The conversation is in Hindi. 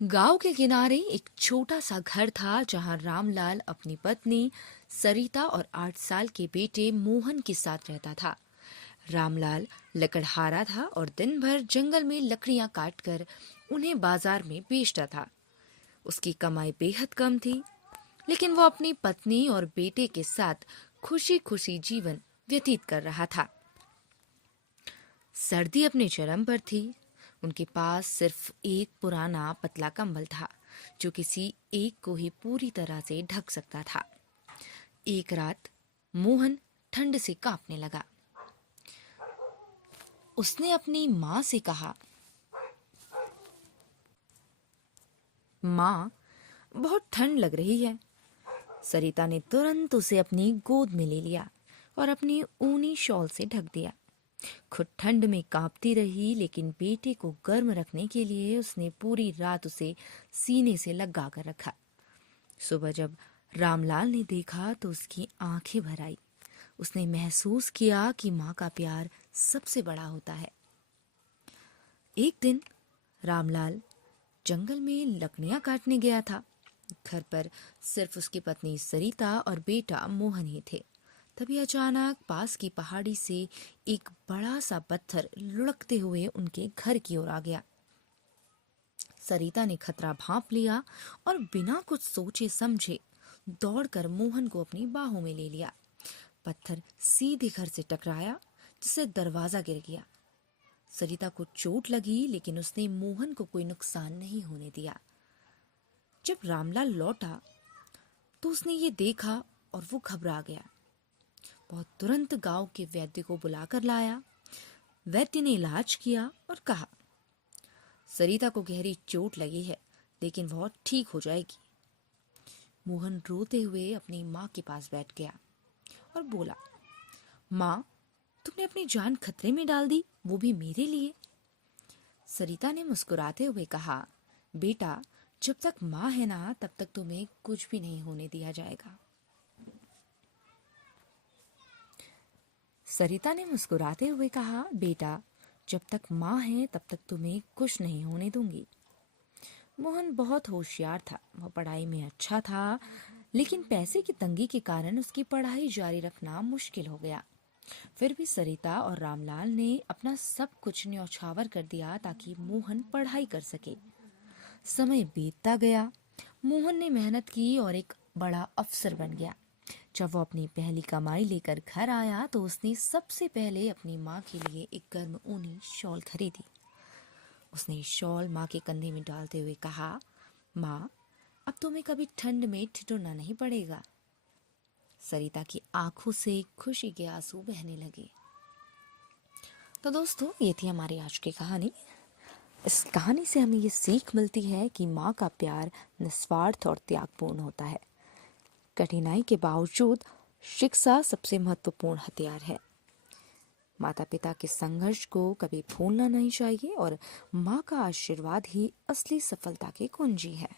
गांव के किनारे एक छोटा सा घर था जहां रामलाल अपनी पत्नी सरिता और 8 साल के बेटे मोहन के साथ रहता था। रामलाल लकड़हारा था और दिन भर जंगल में लकड़ियां काटकर उन्हें बाजार में बेचता था। उसकी कमाई बेहद कम थी, लेकिन वो अपनी पत्नी और बेटे के साथ खुशी खुशी जीवन व्यतीत कर रहा था। सर्दी अपने चरम पर थी। उनके पास सिर्फ एक पुराना पतला कंबल था जो किसी एक को ही पूरी तरह से ढक सकता था। एक रात मोहन ठंड से कांपने लगा। उसने अपनी माँ से कहा, माँ, बहुत ठंड लग रही है। सरिता ने तुरंत उसे अपनी गोद में ले लिया और अपनी ऊनी शॉल से ढक दिया। खुद ठंड में कांपती रही, लेकिन बेटे को गर्म रखने के लिए उसने पूरी रात उसे सीने से लगा कर रखा। सुबह जब रामलाल ने देखा तो उसकी आंखें भर आई। उसने महसूस किया कि माँ का प्यार सबसे बड़ा होता है। एक दिन रामलाल जंगल में लकड़ियां काटने गया था। घर पर सिर्फ उसकी पत्नी सरिता और बेटा मोहन ही थे। तभी अचानक पास की पहाड़ी से एक बड़ा सा पत्थर लुढ़कते हुए उनके घर की ओर आ गया। सरिता ने खतरा भांप लिया और बिना कुछ सोचे समझे दौड़कर मोहन को अपनी बाहों में ले लिया। पत्थर सीधे घर से टकराया, जिससे दरवाजा गिर गया। सरिता को चोट लगी, लेकिन उसने मोहन को कोई नुकसान नहीं होने दिया। जब रामलाल लौटा तो उसने ये देखा और वो घबरा गया। बहुत तुरंत गांव के वैद्य को बुलाकर लाया। वैद्य ने इलाज किया और कहा, सरिता को गहरी चोट लगी है, लेकिन वह ठीक हो जाएगी। मोहन रोते हुए अपनी माँ के पास बैठ गया और बोला, माँ, तुमने अपनी जान खतरे में डाल दी, वो भी मेरे लिए। सरिता ने मुस्कुराते हुए कहा, बेटा, जब तक माँ है ना, तब तक तुम्हें कुछ भी नहीं होने दिया जाएगा। सरिता ने मुस्कुराते हुए कहा, बेटा, जब तक माँ है तब तक तुम्हें कुछ नहीं होने दूंगी। मोहन बहुत होशियार था। वह पढ़ाई में अच्छा था, लेकिन पैसे की तंगी के कारण उसकी पढ़ाई जारी रखना मुश्किल हो गया। फिर भी सरिता और रामलाल ने अपना सब कुछ न्यौछावर कर दिया ताकि मोहन पढ़ाई कर सके। समय बीतता गया। मोहन ने मेहनत की और एक बड़ा अफसर बन गया। जब वो अपनी पहली कमाई लेकर घर आया तो उसने सबसे पहले अपनी माँ के लिए एक गर्म ऊनी शॉल खरीदी। उसने शॉल माँ के कंधे में डालते हुए कहा, माँ, अब तुम्हें कभी ठंड में ठिठुरना नहीं पड़ेगा। सरिता की आंखों से खुशी के आंसू बहने लगे। तो दोस्तों, ये थी हमारी आज की कहानी। इस कहानी से हमें ये सीख मिलती है कि माँ का प्यार निस्वार्थ और त्यागपूर्ण होता है। कठिनाई के बावजूद शिक्षा सबसे महत्वपूर्ण हथियार है। माता पिता के संघर्ष को कभी भूलना नहीं चाहिए और माँ का आशीर्वाद ही असली सफलता की कुंजी है।